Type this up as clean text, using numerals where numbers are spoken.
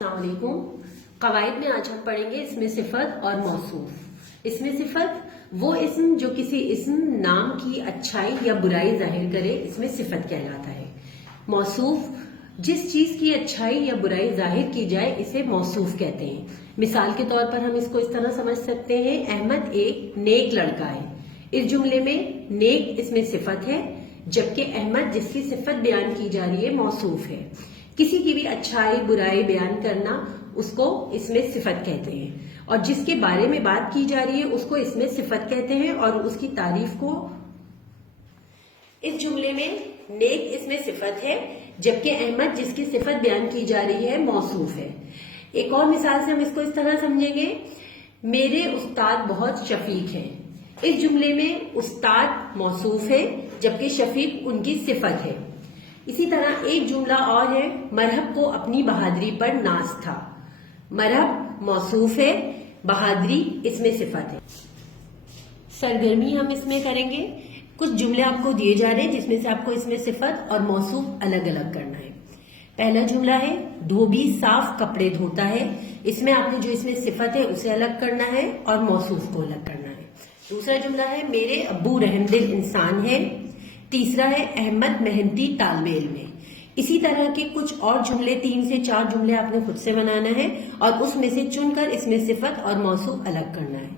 السلام علیکم۔ قواعد میں آج ہم پڑھیں گے اسم صفت اور موصوف۔ اسم صفت وہ اسم جو کسی اسم نام کی اچھائی یا برائی ظاہر کرے اسم صفت کہلاتا ہے۔ موصوف جس چیز کی اچھائی یا برائی ظاہر کی جائے اسے موصوف کہتے ہیں۔ مثال کے طور پر ہم اس کو اس طرح سمجھ سکتے ہیں، احمد ایک نیک لڑکا ہے۔ اس جملے میں نیک اسم صفت ہے جبکہ احمد جس کی صفت بیان کی جا رہی ہے موصوف ہے۔ کسی کی بھی اچھائی برائی بیان کرنا اس کو اسم صفت کہتے ہیں، اور جس کے بارے میں بات کی جا رہی ہے اس کو اسم صفت کہتے ہیں اور اس کی تعریف کو۔ اس جملے میں نیک اسم صفت ہے جبکہ احمد جس کی صفت بیان کی جا رہی ہے موصوف ہے۔ ایک اور مثال سے ہم اس کو اس طرح سمجھیں گے، میرے استاد بہت شفیق ہیں۔ اس جملے میں استاد موصوف ہے جبکہ شفیق ان کی صفت ہے۔ اسی طرح ایک جملہ اور ہے، مرحب کو اپنی بہادری پر ناز تھا۔ مرحب موصوف ہے، بہادری اسم صفت ہے۔ سرگرمی ہم اس میں کریں گے، کچھ جملے آپ کو دیے جا رہے ہیں جس میں سے آپ کو اسم صفت اور موصوف الگ الگ کرنا ہے۔ پہلا جملہ ہے، دھوبی صاف کپڑے دھوتا ہے۔ اس میں آپ نے جو اسم صفت ہے اسے الگ کرنا ہے اور موصوف کو الگ کرنا ہے۔ دوسرا جملہ ہے، میرے ابو رحم دل انسان ہے۔ تیسرا ہے، احمد محنتی طالب علم ہے۔ اسی طرح کے کچھ اور جملے، 3 سے 4 جملے آپ نے خود سے بنانا ہے اور اس میں سے چن کر اسم صفت اور موصوف الگ کرنا ہے۔